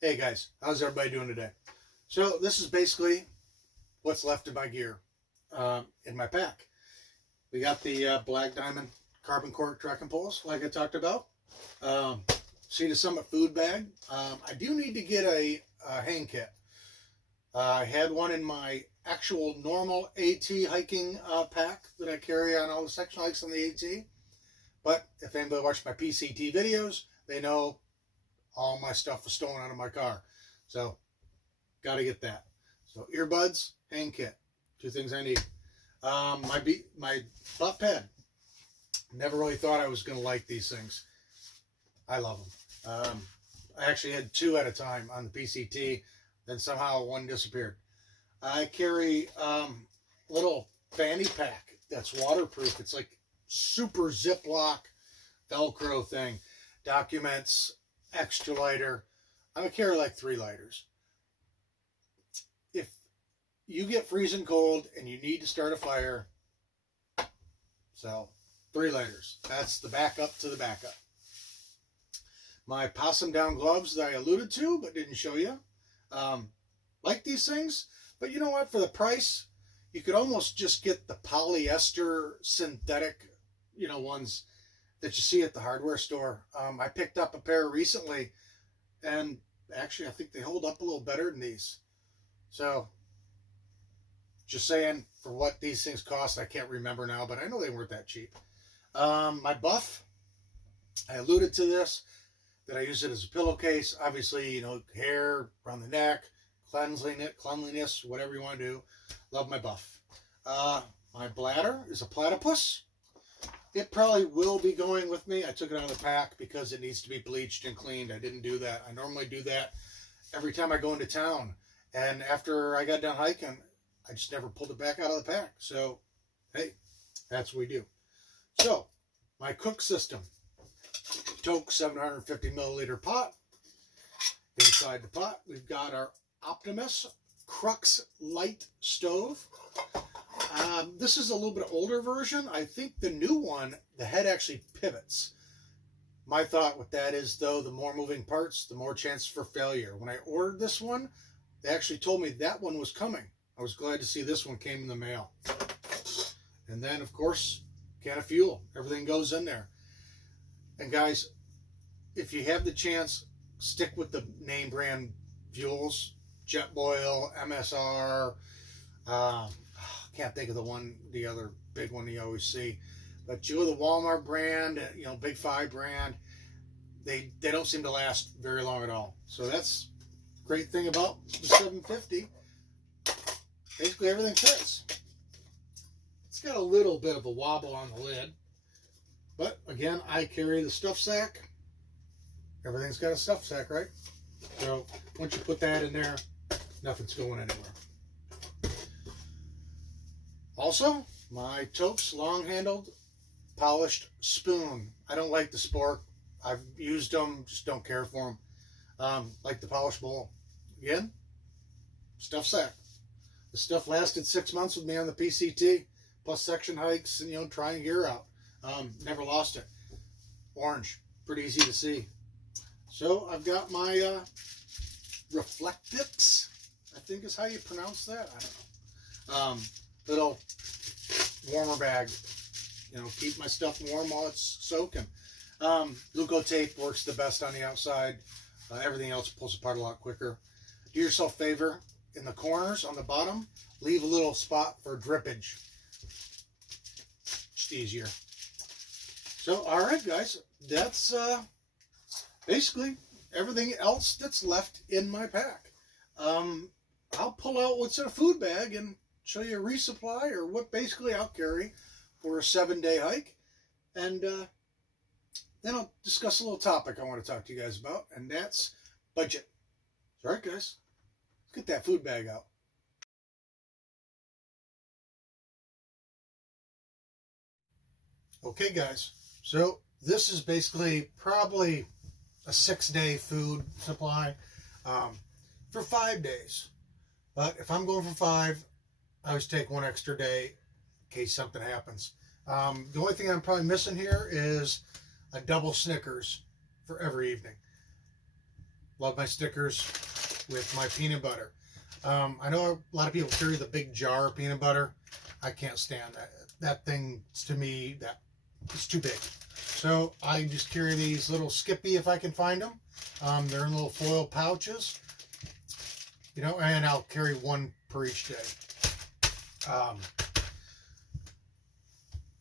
Hey guys, how's everybody doing today? So this is basically what's left of my gear in my pack. We got the Black Diamond carbon cork trekking poles, like I talked about. Sea to Summit food bag. I do need to get a hang kit. I had one in my actual normal AT hiking pack that I carry on all the section hikes on the AT. But if anybody watched my PCT videos, they know all my stuff was stolen out of my car. So, got to get that. So, earbuds, hang kit. Two things I need. My butt pad. Never really thought I was going to like these things. I love them. I actually had two at a time on the PCT. Then somehow one disappeared. I carry a little fanny pack that's waterproof. It's like super Ziploc Velcro thing. Documents, extra lighter. I'm gonna carry like 3 lighters. If you get freezing cold and you need to start a fire, so 3 lighters. That's the backup to the backup. My possum down gloves that I alluded to but didn't show you. Like these things, but you know what? For the price, you could almost just get the polyester synthetic, ones that you see at the hardware store. I picked up a pair recently, and actually I think they hold up a little better than these. So, just saying, for what these things cost, I can't remember now, but I know they weren't that cheap. My buff, I alluded to this, that I use it as a pillowcase. Obviously, hair around the neck, cleanliness, whatever you want to do. Love my buff. My bladder is a platypus. It probably will be going with me. I took it out of the pack because it needs to be bleached and cleaned. I didn't do that. I normally do that every time I go into town. And after I got done hiking, I just never pulled it back out of the pack. So, hey, that's what we do. So, my cook system. Toke 750 milliliter pot. Inside the pot, we've got our Optimus Crux Light Stove. This is a little bit older version. I think the new one, the head actually pivots. My thought with that is, though, the more moving parts, the more chance for failure. When I ordered this one, they actually told me that one was coming. I was glad to see this one came in the mail. And then, of course, can of fuel. Everything goes in there. And guys, if you have the chance, stick with the name brand fuels. Jetboil, MSR, can't think of the other big one you always see. But you go to the Walmart brand, Big 5 brand, they don't seem to last very long at all. So that's the great thing about the 750. Basically everything fits. It's got a little bit of a wobble on the lid. But again, I carry the stuff sack. Everything's got a stuff sack, right? So once you put that in there, nothing's going anywhere. Also, my Toke's long-handled polished spoon. I don't like the spork. I've used them, just don't care for them. Like the polished bowl. Again, stuff sack. The stuff lasted 6 months with me on the PCT, plus section hikes and trying gear out. Never lost it. Orange, pretty easy to see. So I've got my Reflectix, I think is how you pronounce that. I don't know. Little warmer bag. Keep my stuff warm while it's soaking. Gluco tape works the best on the outside. Everything else pulls apart a lot quicker. Do yourself a favor. In the corners on the bottom, leave a little spot for drippage. Just easier. So, all right, guys. That's basically everything else that's left in my pack. I'll pull out what's in a food bag and show you a resupply or what basically I'll carry for a 7-day hike. And then I'll discuss a little topic I want to talk to you guys about, and that's budget. All right, guys. Let's get that food bag out. Okay, guys. So this is basically probably a 6-day food supply for 5 days. But if I'm going for 5, I always take 1 extra day in case something happens. The only thing I'm probably missing here is a double Snickers for every evening. Love my stickers with my peanut butter. I know a lot of people carry the big jar of peanut butter. I can't stand that. That thing, to me, that it's too big. So I just carry these little Skippy if I can find them. They're in little foil pouches, you know, and I'll carry one per each day.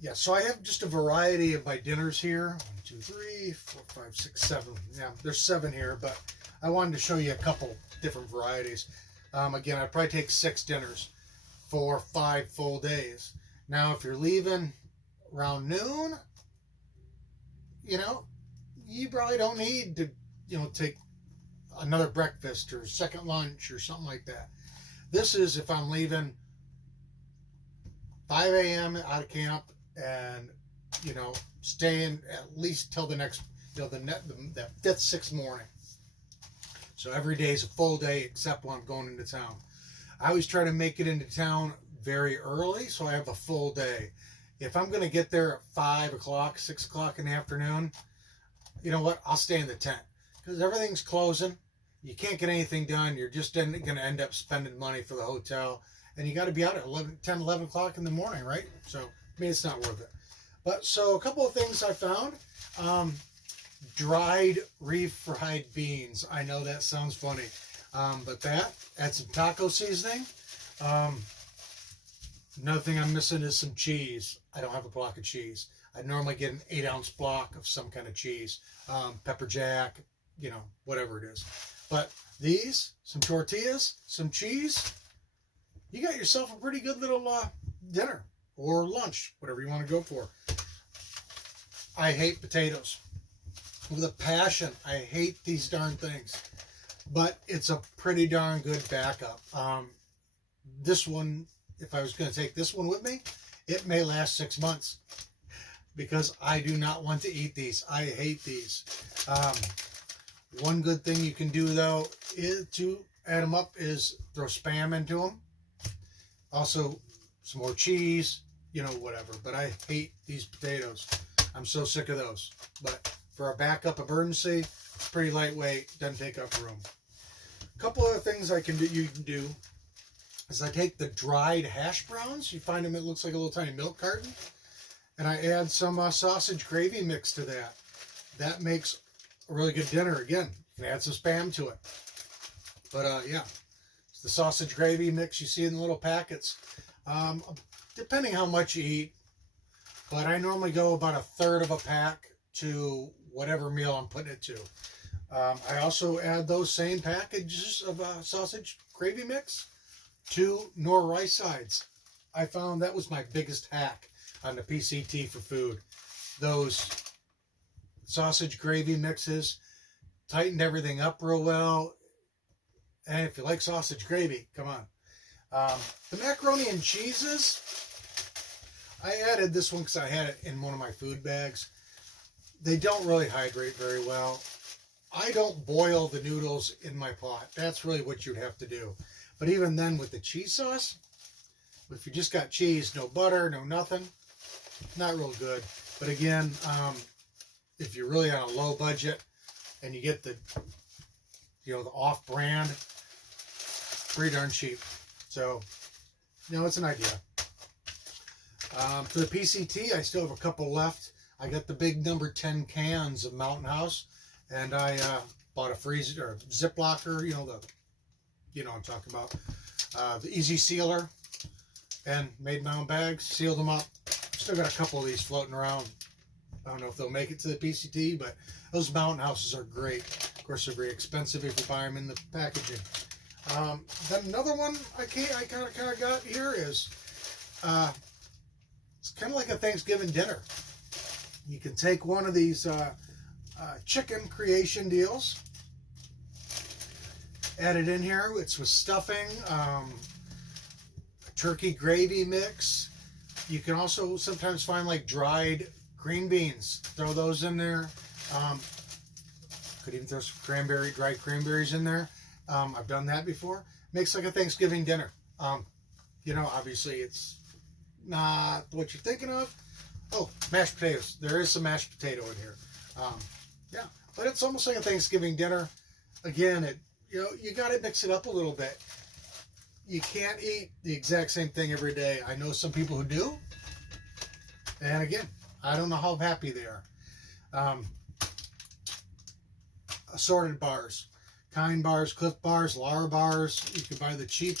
Yeah, so I have just a variety of my dinners here. 1, 2, 3, 4, 5, 6, 7. Yeah, there's 7 here, but I wanted to show you a couple different varieties. Again, I'd probably take 6 dinners for 5 full days. Now, if you're leaving around noon, you know, you probably don't need to, you know, take another breakfast or second lunch or something like that. This is if I'm leaving 5 a.m. out of camp and, you know, staying at least till the next, you know, that 5th, 6th morning. So every day is a full day except when I'm going into town. I always try to make it into town very early so I have a full day. If I'm going to get there at 5 o'clock, 6 o'clock in the afternoon, you know what? I'll stay in the tent because everything's closing. You can't get anything done. You're just going to end up spending money for the hotel. And you got to be out at 10, 11 o'clock in the morning, right? So, I mean, it's not worth it. But, so a couple of things I found. Dried refried beans. I know that sounds funny. But that, add some taco seasoning. Another thing I'm missing is some cheese. I don't have a block of cheese. I normally get an 8-ounce block of some kind of cheese. Pepper jack, you know, whatever it is. But these, some tortillas, some cheese, you got yourself a pretty good little dinner or lunch, whatever you want to go for. I hate potatoes. With a passion, I hate these darn things. But it's a pretty darn good backup. This one, if I was going to take this one with me, it may last 6 months because I do not want to eat these. I hate these. One good thing you can do, though, is to add them up is throw Spam into them. Also, some more cheese, you know, whatever. But I hate these potatoes. I'm so sick of those. But for a backup emergency, it's pretty lightweight. Doesn't take up room. A couple of things you can do is I take the dried hash browns. You find them, it looks like a little tiny milk carton. And I add some sausage gravy mix to that. That makes a really good dinner. Again, you can add some Spam to it. But yeah, it's the sausage gravy mix you see in the little packets. Depending how much you eat, but I normally go about 1/3 of a pack to whatever meal I'm putting it to. I also add those same packages of sausage gravy mix to Nor rice sides. I found that was my biggest hack on the PCT for food. Those sausage gravy mixes tightened everything up real well. And if you like sausage gravy, come on. The macaroni and cheeses, I added this one because I had it in one of my food bags. They don't really hydrate very well. I don't boil the noodles in my pot. That's really what you'd have to do. But even then with the cheese sauce, if you just got cheese, no butter, no nothing, not real good. But again, if you're really on a low budget and you get the, you know, the off-brand, pretty darn cheap. So, you know, it's an idea. For the PCT, I still have a couple left. I got the big number 10 cans of Mountain House, and I bought a freezer or zip locker. You know what I'm talking about. The Easy Sealer, and made my own bags, sealed them up. Still got a couple of these floating around. I don't know if they'll make it to the PCT, but those Mountain Houses are great. Of course, they're very expensive if you buy them in the packaging. Then another one I kind of got here is it's kind of like a Thanksgiving dinner. You can take one of these chicken creation deals, add it in here. It's with stuffing, a turkey gravy mix. You can also sometimes find like dried green beans. Throw those in there. Could even throw some dried cranberries in there. I've done that before. Makes like a Thanksgiving dinner. You know, obviously it's not what you're thinking of. Oh, mashed potatoes. There is some mashed potato in here. Yeah, but it's almost like a Thanksgiving dinner. again, you got to mix it up a little bit. You can't eat the exact same thing every day. I know some people who do, and again, I don't know how happy they are. Assorted bars, Kind bars, Cliff bars, Lara bars. You can buy the cheap.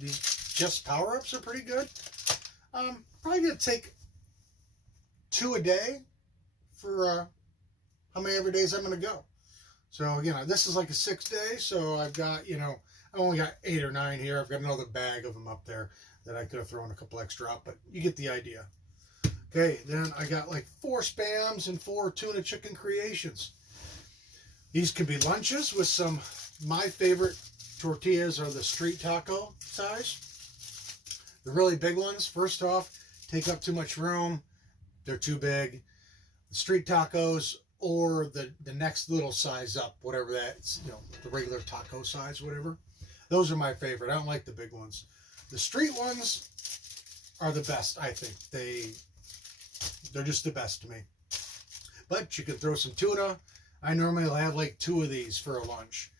These Just Power Ups are pretty good. Probably gonna take 2 a day for how many every days I'm gonna go. So again, this is like a 6 day. So I've got, I only got 8 or 9 here. I've got another bag of them up there that I could have thrown a couple extra out, but you get the idea. Okay, then I got like 4 Spams and 4 tuna chicken creations. These could be lunches with some, my favorite tortillas are the street taco size. The really big ones, first off, take up too much room. They're too big. The street tacos or the next little size up, whatever that's, the regular taco size, whatever. Those are my favorite. I don't like the big ones. The street ones are the best, I think. They're just the best to me. But you can throw some tuna. I normally will have like 2 of these for a lunch.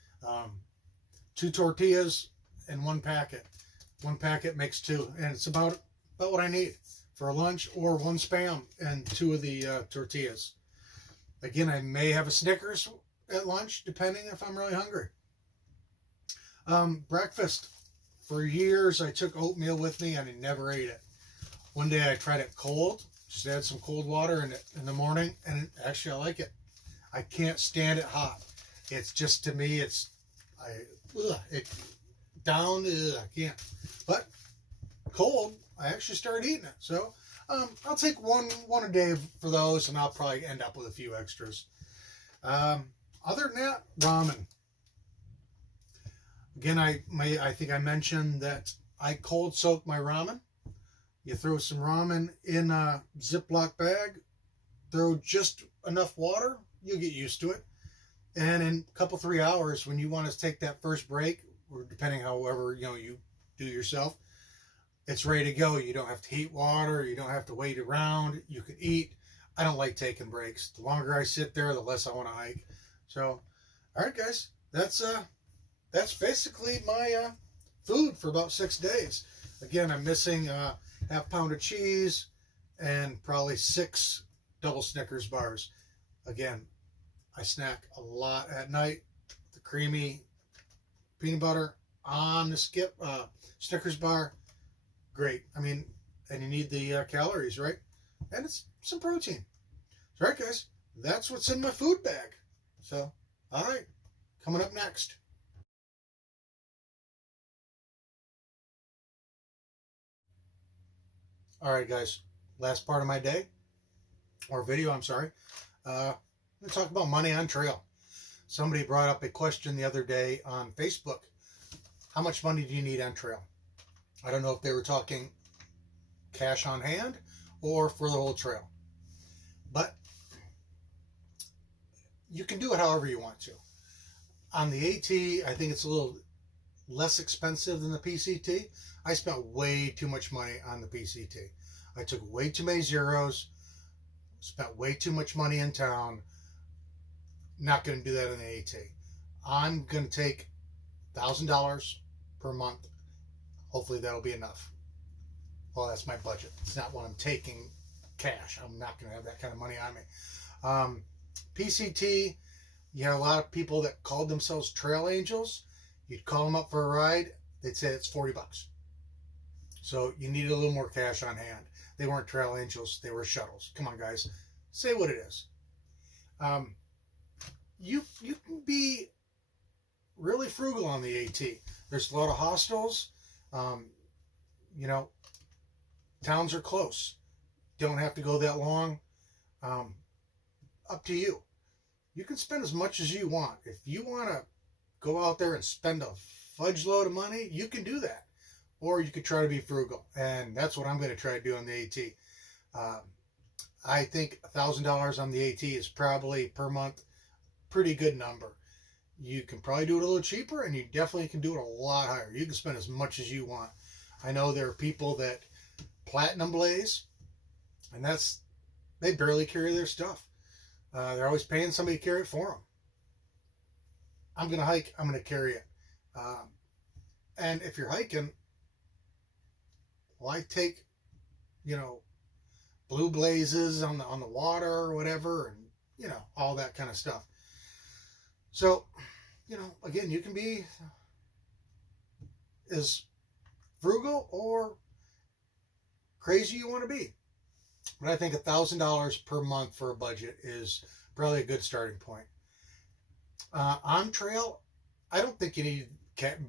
2 tortillas and 1 packet. 1 packet makes 2, and it's about what I need for a lunch, or 1 Spam and 2 of the tortillas. Again, I may have a Snickers at lunch, depending if I'm really hungry. Breakfast. For years, I took oatmeal with me, and I never ate it. One day, I tried it cold. Just add some cold water in the morning, and actually, I like it. I can't stand it hot. It's just, to me, I can't. But cold, I actually started eating it. So I'll take one a day for those, and I'll probably end up with a few extras. Other than that, ramen. Again, I think I mentioned that I cold soak my ramen. You throw some ramen in a Ziploc bag, throw just enough water, you'll get used to it. And in a couple, 3 hours, when you want to take that first break, or depending however you do yourself, it's ready to go. You don't have to heat water. You don't have to wait around. You can eat. I don't like taking breaks. The longer I sit there, the less I want to hike. So, all right, guys, that's basically my food for about 6 days. Again, I'm missing half pound of cheese and probably 6 double Snickers bars. Again, I snack a lot at night. The creamy peanut butter on the Snickers bar, great. I mean, and you need the calories, right? And it's some protein. So, all right, guys, that's what's in my food bag. So, all right, coming up next. All right, guys, last part of my day, or video, I'm sorry. I'm going to talk about money on trail. Somebody brought up a question the other day on Facebook. How much money do you need on trail? I don't know if they were talking cash on hand or for the whole trail. But you can do it however you want to. On the AT, I think it's a little less expensive than the PCT. I spent way too much money on the PCT. I took way too many zeros, spent way too much money in town. Not going to do that in the AT. I'm going to take $1,000 per month. Hopefully that'll be enough. Well, that's my budget. It's not what I'm taking cash. I'm not going to have that kind of money on me. PCT, you had a lot of people that called themselves trail angels. You'd call them up for a ride, they'd say it's $40. So you needed a little more cash on hand. They weren't trail angels, they were shuttles. Come on, guys, say what it is. You can be really frugal on the AT. There's a lot of hostels. Towns are close. Don't have to go that long. Up to you. You can spend as much as you want. If you want to go out there and spend a fudge load of money, you can do that. Or you could try to be frugal. And that's what I'm going to try to do on the AT. I think $1,000 on the AT is probably per month pretty good number. You can probably do it a little cheaper, and you definitely can do it a lot higher. You can spend as much as you want. I know there are people that platinum blaze, and they barely carry their stuff. They're always paying somebody to carry it for them. I'm going to hike, I'm going to carry it. And if you're hiking, why take, you know, blue blazes on the water or whatever, and, you know, all that kind of stuff. So, you know, again, you can be as frugal or crazy you want to be. But I think $1,000 per month for a budget is probably a good starting point. On trail, I don't think you need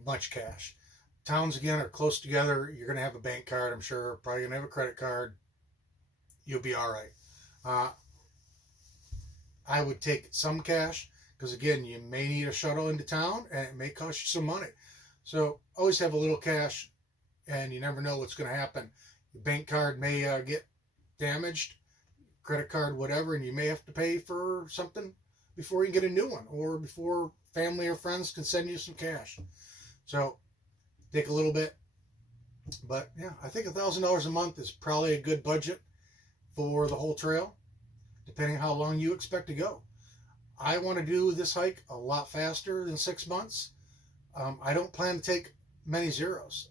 much cash. Towns, again, are close together. You're going to have a bank card, I'm sure. Probably going to have a credit card. You'll be all right. I would take some cash because, again, you may need a shuttle into town and it may cost you some money. So always have a little cash, and you never know what's going to happen. Your bank card may get damaged, credit card, whatever, and you may have to pay for something before you get a new one, or before family or friends can send you some cash. So take a little bit. But yeah, I think $1,000 a month is probably a good budget for the whole trail, depending on how long you expect to go. I want to do this hike a lot faster than 6 months. I don't plan to take many zeros.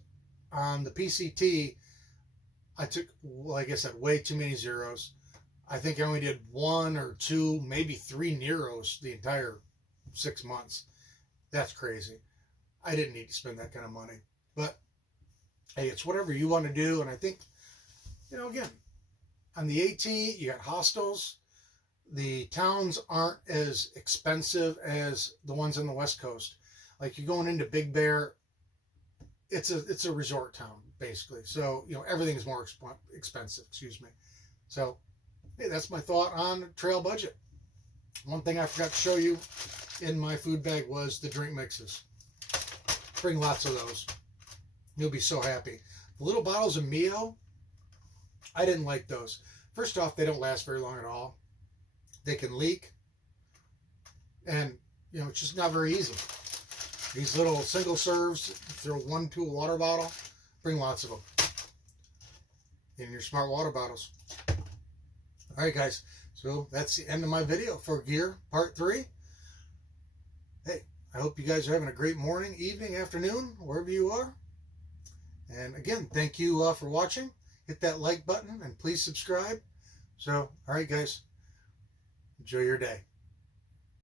On the PCT, I took, like I said, way too many zeros. I think I only did 1 or 2, maybe 3 Neros the entire 6 months. That's crazy. I didn't need to spend that kind of money. But, hey, it's whatever you want to do. And I think, you know, again, on the AT, you got hostels. The towns aren't as expensive as the ones on the West Coast. Like, you're going into Big Bear, it's a resort town, basically. So, you know, everything is more expensive, excuse me. So, hey, that's my thought on trail budget. One thing I forgot to show you in my food bag was the drink mixes. Bring lots of those. You'll be so happy. The little bottles of Mio, I didn't like those. First off, they don't last very long at all. They can leak. And, you know, it's just not very easy. These little single serves, throw 1 to a water bottle. Bring lots of them in your smart water bottles. All right, guys. So that's the end of my video for gear part 3. Hey, I hope you guys are having a great morning, evening, afternoon, wherever you are. And again, thank you for watching. Hit that like button and please subscribe. So, all right, guys. Enjoy your day.